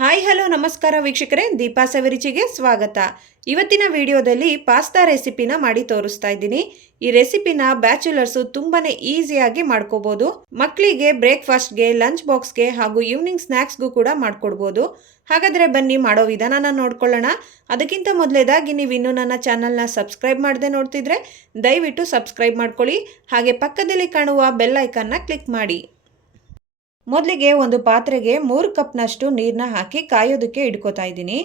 Hi, hello, ನಮಸ್ಕಾರ ವೀಕ್ಷಕರೇ. ದೀಪಾ ಸವಿರುಚಿಗೆ ಸ್ವಾಗತ. ಇವತ್ತಿನ ವಿಡಿಯೋದಲ್ಲಿ ಪಾಸ್ತಾ ರೆಸಿಪಿನ ಮಾಡಿ ತೋರಿಸ್ತಾ ಇದ್ದೀನಿ. ಈ ರೆಸಿಪಿನ ಬ್ಯಾಚುಲರ್ಸು ತುಂಬಾ ಈಸಿಯಾಗಿ ಮಾಡ್ಕೋಬೋದು. ಮಕ್ಕಳಿಗೆ ಬ್ರೇಕ್ಫಾಸ್ಟ್ಗೆ, ಲಂಚ್ ಬಾಕ್ಸ್ಗೆ ಹಾಗೂ ಈವ್ನಿಂಗ್ ಸ್ನ್ಯಾಕ್ಸ್ಗೂ ಕೂಡ ಮಾಡ್ಕೊಡ್ಬೋದು. ಹಾಗಾದರೆ ಬನ್ನಿ, ಮಾಡೋ ವಿಧಾನನ ನೋಡ್ಕೊಳ್ಳೋಣ. ಅದಕ್ಕಿಂತ ಮೊದಲೇದಾಗಿ ನೀವು ಇನ್ನೂ ನನ್ನ ಚಾನಲ್ನ ಸಬ್ಸ್ಕ್ರೈಬ್ ಮಾಡದೆ ನೋಡ್ತಿದ್ರೆ ದಯವಿಟ್ಟು ಸಬ್ಸ್ಕ್ರೈಬ್ ಮಾಡ್ಕೊಳ್ಳಿ. ಹಾಗೆ ಪಕ್ಕದಲ್ಲಿ ಕಾಣುವ ಬೆಲ್ ಐಕನ್ನ ಕ್ಲಿಕ್ ಮಾಡಿ. ಮೊದಲಿಗೆ ಒಂದು ಪಾತ್ರೆಗೆ ಮೂರು ಕಪ್ನಷ್ಟು ನೀರನ್ನ ಹಾಕಿ ಕಾಯೋದಕ್ಕೆ ಇಟ್ಕೋತಾ ಇದ್ದೀನಿ.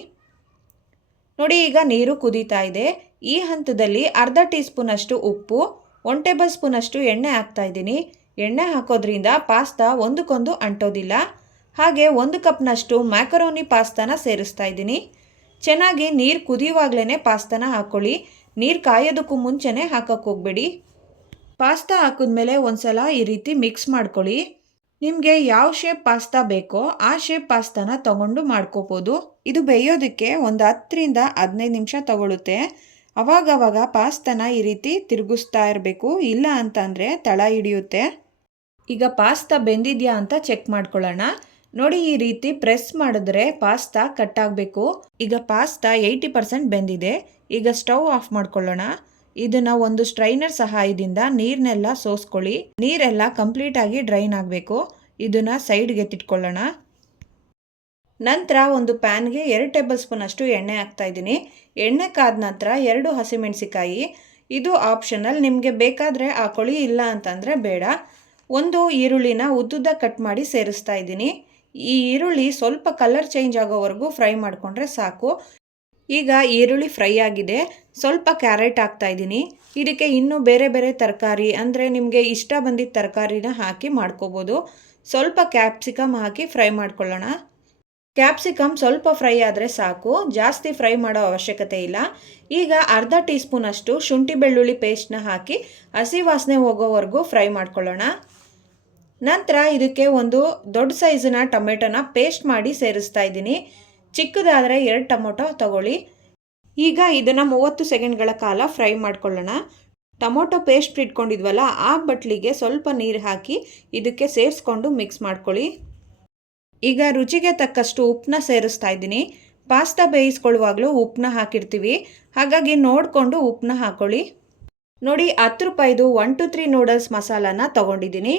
ನೋಡಿ, ಈಗ ನೀರು ಕುದೀತಾ ಇದೆ. ಈ ಹಂತದಲ್ಲಿ ಅರ್ಧ ಟೀ ಸ್ಪೂನಷ್ಟು ಉಪ್ಪು, ಒನ್ ಟೇಬಲ್ ಸ್ಪೂನಷ್ಟು ಎಣ್ಣೆ ಹಾಕ್ತಾ ಇದ್ದೀನಿ. ಎಣ್ಣೆ ಹಾಕೋದ್ರಿಂದ ಪಾಸ್ತಾ ಒಂದಕ್ಕೊಂದು ಅಂಟೋದಿಲ್ಲ. ಹಾಗೆ ಒಂದು ಕಪ್ನಷ್ಟು ಮ್ಯಾಕರೋನಿ ಪಾಸ್ತಾನ ಸೇರಿಸ್ತಾ ಇದ್ದೀನಿ. ಚೆನ್ನಾಗಿ ನೀರು ಕುದಿಯುವಾಗಲೇ ಪಾಸ್ತಾನ ಹಾಕ್ಕೊಳ್ಳಿ ನೀರು ಕಾಯೋದಕ್ಕೂ ಮುಂಚೆನೇ ಹಾಕೋಕ್ಕೆ ಹೋಗಬೇಡಿ. ಪಾಸ್ತಾ ಹಾಕಿದ್ಮೇಲೆ ಒಂದ್ಸಲ ಈ ರೀತಿ ಮಿಕ್ಸ್ ಮಾಡ್ಕೊಳ್ಳಿ. ನಿಮಗೆ ಯಾವ ಶೇಪ್ ಪಾಸ್ತಾ ಬೇಕೋ ಆ ಶೇಪ್ ಪಾಸ್ತಾನ ತಗೊಂಡು ಮಾಡ್ಕೋಬೋದು. ಇದು ಬೇಯೋದಕ್ಕೆ ಒಂದು ಹತ್ತರಿಂದ ಹದಿನೈದು ನಿಮಿಷ ತಗೊಳುತ್ತೆ. ಅವಾಗವಾಗ ಪಾಸ್ತಾನ ಈ ರೀತಿ ತಿರುಗಿಸ್ತಾ ಇರಬೇಕು. ಇಲ್ಲ ಅಂತಂದರೆ ತಳ ಹಿಡಿಯುತ್ತೆ. ಈಗ ಪಾಸ್ತಾ ಬೆಂದಿದೆಯಾ ಅಂತ ಚೆಕ್ ಮಾಡ್ಕೊಳ್ಳೋಣ. ನೋಡಿ ಈ ರೀತಿ ಪ್ರೆಸ್ ಮಾಡಿದ್ರೆ ಪಾಸ್ತಾ ಕಟ್ ಆಗಬೇಕು. ಈಗ ಪಾಸ್ತಾ ಏಯ್ಟಿ ಪರ್ಸೆಂಟ್ ಬೆಂದಿದೆ. ಈಗ ಸ್ಟವ್ ಆಫ್ ಮಾಡ್ಕೊಳ್ಳೋಣ. ಇದನ್ನ ಒಂದು ಸ್ಟ್ರೈನರ್ ಸಹಾಯದಿಂದ ನೀರನ್ನೆಲ್ಲ ಸೋಸ್ಕೊಳ್ಳಿ. ನೀರೆಲ್ಲ ಕಂಪ್ಲೀಟ್ ಆಗಿ ಡ್ರೈನ್ ಆಗಬೇಕು. ಇದನ್ನ ಸೈಡ್ಗೆ ಎತ್ತಿಟ್ಕೊಳ್ಳೋಣ ನಂತರ ಒಂದು ಪ್ಯಾನ್ಗೆ ಎರಡು ಟೇಬಲ್ ಸ್ಪೂನ್ ಅಷ್ಟು ಎಣ್ಣೆ ಹಾಕ್ತಾ ಇದ್ದೀನಿ. ಎಣ್ಣೆ ಕಾದ ನಂತರ ಎರಡು ಹಸಿಮೆಣಸಿಕಾಯಿ ಇದು ಆಪ್ಷನಲ್. ನಿಮಗೆ ಬೇಕಾದರೆ ಹಾಕೊಳ್ಳಿ ಇಲ್ಲ ಅಂತಂದರೆ ಬೇಡ. ಒಂದು ಈರುಳ್ಳಿನ ಉದ್ದುದ್ದ ಕಟ್ ಮಾಡಿ ಸೇರಿಸ್ತಾ ಇದ್ದೀನಿ. ಈ ಈರುಳ್ಳಿ ಸ್ವಲ್ಪ ಕಲರ್ ಚೇಂಜ್ ಆಗೋವರೆಗೂ ಫ್ರೈ ಮಾಡಿಕೊಂಡ್ರೆ ಸಾಕು. ಈಗ ಈರುಳ್ಳಿ ಫ್ರೈ ಆಗಿದೆ. ಸ್ವಲ್ಪ ಕ್ಯಾರೆಟ್ ಹಾಕ್ತಾ ಇದ್ದೀನಿ. ಇದಕ್ಕೆ ಇನ್ನೂ ಬೇರೆ ಬೇರೆ ತರಕಾರಿ ಅಂದರೆ ನಿಮಗೆ ಇಷ್ಟ ಬಂದಿದ್ದ ತರಕಾರಿನ ಹಾಕಿ ಮಾಡ್ಕೋಬೋದು. ಸ್ವಲ್ಪ ಕ್ಯಾಪ್ಸಿಕಮ್ ಹಾಕಿ ಫ್ರೈ ಮಾಡ್ಕೊಳ್ಳೋಣ. ಕ್ಯಾಪ್ಸಿಕಮ್ ಸ್ವಲ್ಪ ಫ್ರೈ ಆದರೆ ಸಾಕು. ಜಾಸ್ತಿ ಫ್ರೈ ಮಾಡೋ ಅವಶ್ಯಕತೆ ಇಲ್ಲ. ಈಗ ಅರ್ಧ ಟೀ ಸ್ಪೂನಷ್ಟು ಶುಂಠಿ ಬೆಳ್ಳುಳ್ಳಿ ಪೇಸ್ಟ್ನ ಹಾಕಿ ಹಸಿ ವಾಸನೆ ಹೋಗೋವರೆಗೂ ಫ್ರೈ ಮಾಡ್ಕೊಳ್ಳೋಣ. ನಂತರ ಇದಕ್ಕೆ ಒಂದು ದೊಡ್ಡ ಸೈಜಿನ ಟೊಮೆಟೊನ ಪೇಸ್ಟ್ ಮಾಡಿ ಸೇರಿಸ್ತಾ ಇದ್ದೀನಿ. ಚಿಕ್ಕದಾದರೆ ಎರಡು ಟೊಮೊಟೊ ತಗೊಳ್ಳಿ. ಈಗ ಇದನ್ನು ಮೂವತ್ತು ಸೆಕೆಂಡ್ಗಳ ಕಾಲ ಫ್ರೈ ಮಾಡ್ಕೊಳ್ಳೋಣ. ಟೊಮೊಟೊ ಪೇಸ್ಟ್ ಇಟ್ಕೊಂಡಿದ್ವಲ್ಲ, ಆ ಬಟ್ಲಿಗೆ ಸ್ವಲ್ಪ ನೀರು ಹಾಕಿ ಇದಕ್ಕೆ ಸೇರಿಸ್ಕೊಂಡು ಮಿಕ್ಸ್ ಮಾಡ್ಕೊಳ್ಳಿ. ಈಗ ರುಚಿಗೆ ತಕ್ಕಷ್ಟು ಉಪ್ಪನ್ನ ಸೇರಿಸ್ತಾ ಇದ್ದೀನಿ. ಪಾಸ್ತಾ ಬೇಯಿಸ್ಕೊಳ್ಳುವಾಗಲೂ ಉಪ್ಪನ್ನ ಹಾಕಿರ್ತೀವಿ. ಹಾಗಾಗಿ ನೋಡಿಕೊಂಡು ಉಪ್ಪನ್ನ ಹಾಕೊಳ್ಳಿ. ನೋಡಿ, ಹತ್ತು ರೂಪಾಯಿದು ಒನ್ ಟು ತ್ರೀ ನೂಡಲ್ಸ್ ಮಸಾಲಾನ ತೊಗೊಂಡಿದ್ದೀನಿ.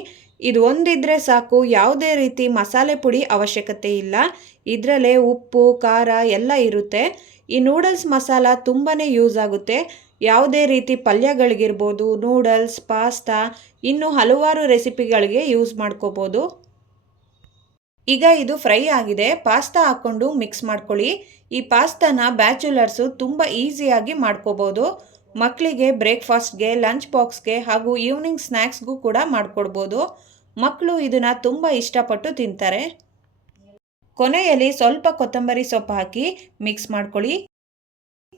ಇದು ಒಂದಿದ್ರೆ ಸಾಕು, ಯಾವುದೇ ರೀತಿ ಮಸಾಲೆ ಪುಡಿ ಅವಶ್ಯಕತೆ ಇಲ್ಲ. ಇದರಲ್ಲೇ ಉಪ್ಪು, ಖಾರ ಎಲ್ಲ ಇರುತ್ತೆ. ಈ ನೂಡಲ್ಸ್ ಮಸಾಲ ತುಂಬಾ ಯೂಸ್ ಆಗುತ್ತೆ. ಯಾವುದೇ ರೀತಿ ಪಲ್ಯಗಳಿಗಿರ್ಬೋದು ನೂಡಲ್ಸ್ ಪಾಸ್ತಾ ಇನ್ನು ಹಲವಾರು ರೆಸಿಪಿಗಳಿಗೆ ಯೂಸ್ ಮಾಡ್ಕೋಬೋದು. ಈಗ ಇದು ಫ್ರೈ ಆಗಿದೆ. ಪಾಸ್ತಾ ಹಾಕ್ಕೊಂಡು ಮಿಕ್ಸ್ ಮಾಡ್ಕೊಳ್ಳಿ. ಈ ಪಾಸ್ತಾನ ಬ್ಯಾಚುಲರ್ಸು ತುಂಬ ಈಸಿಯಾಗಿ ಮಾಡ್ಕೋಬೋದು. ಮಕ್ಕಳಿಗೆ ಬ್ರೇಕ್ಫಾಸ್ಟ್ಗೆ, ಲಂಚ್ ಬಾಕ್ಸ್ಗೆ ಹಾಗೂ ಈವ್ನಿಂಗ್ ಸ್ನ್ಯಾಕ್ಸ್ಗೂ ಕೂಡ ಮಾಡಿಕೊಡ್ಬೋದು. ಮಕ್ಕಳು ಇದನ್ನು ತುಂಬ ಇಷ್ಟಪಟ್ಟು ತಿಂತಾರೆ. ಕೊನೆಯಲ್ಲಿ ಸ್ವಲ್ಪ ಕೊತ್ತಂಬರಿ ಸೊಪ್ಪು ಹಾಕಿ ಮಿಕ್ಸ್ ಮಾಡ್ಕೊಳ್ಳಿ.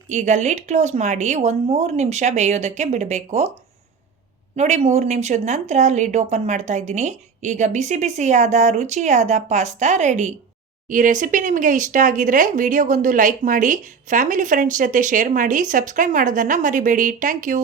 ಈಗ ಲಿಡ್ ಕ್ಲೋಸ್ ಮಾಡಿ ಒಂದು ಮೂರು ನಿಮಿಷ ಬೇಯೋದಕ್ಕೆ ಬಿಡಬೇಕು. ನೋಡಿ, ಮೂರು ನಿಮಿಷದ ನಂತರ ಲಿಡ್ ಓಪನ್ ಮಾಡ್ತಾ ಇದ್ದೀನಿ. ಈಗ ಬಿಸಿ ಬಿಸಿಯಾದ, ರುಚಿಯಾದ ಪಾಸ್ತಾ ರೆಡಿ. ಈ ರೆಸಿಪಿ ನಿಮಗೆ ಇಷ್ಟ ಆಗಿದ್ರೆ ವಿಡಿಯೋಗೊಂದು ಲೈಕ್ ಮಾಡಿ ಫ್ಯಾಮಿಲಿ ಫ್ರೆಂಡ್ಸ್ ಜೊತೆ ಶೇರ್ ಮಾಡಿ ಸಬ್ಸ್ಕ್ರೈಬ್ ಮಾಡೋದನ್ನು ಮರಿಬೇಡಿ. Thank you